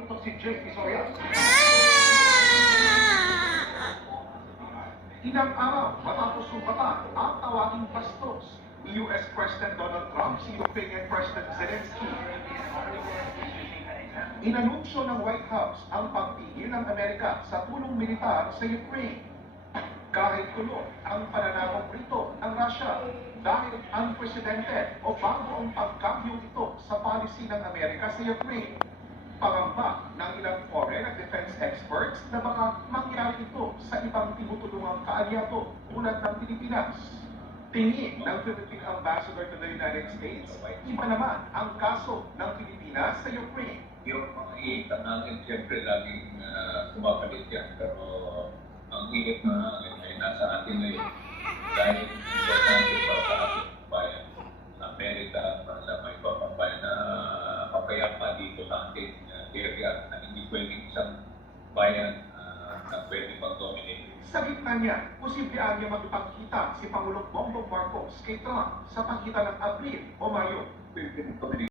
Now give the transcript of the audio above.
Ito si Jake Isoya. Ilang araw matapos sumpatan ang tawaging bastos ni US President Donald Trump si Ukrainian President Zelensky. Inanunsyo ng White House ang pagpigil ng Amerika sa tulong militar sa Ukraine. Kahit tuloy ang pananakop rito ng Russia dahil unprecedented o bago ang pagkambyo ito sa policy ng Amerika sa Ukraine. Pangamba ng ilang foreign at defense experts na baka mangyari ito sa ibang tinutulungang kaalyado tulad ng Pilipinas. Tingin ng Philippine Ambassador to the United States, iba naman ang kaso ng Pilipinas sa Ukraine. Yung makikita namin, siyempre laging kumapalit yan. Pero ang init na hangin ay nasa atin ngayon. Dahil importante para sa ating bayan, sa Amerika, para sa may bayan na kapayapa dito sa ating area na hindi pwedeng isang bayan na pwede mag-dominate. Sa gitna niya, posible niya magpagkita si Pangulong Bongbong Marcos kay Trump sa pagitan ng Abril o Mayo.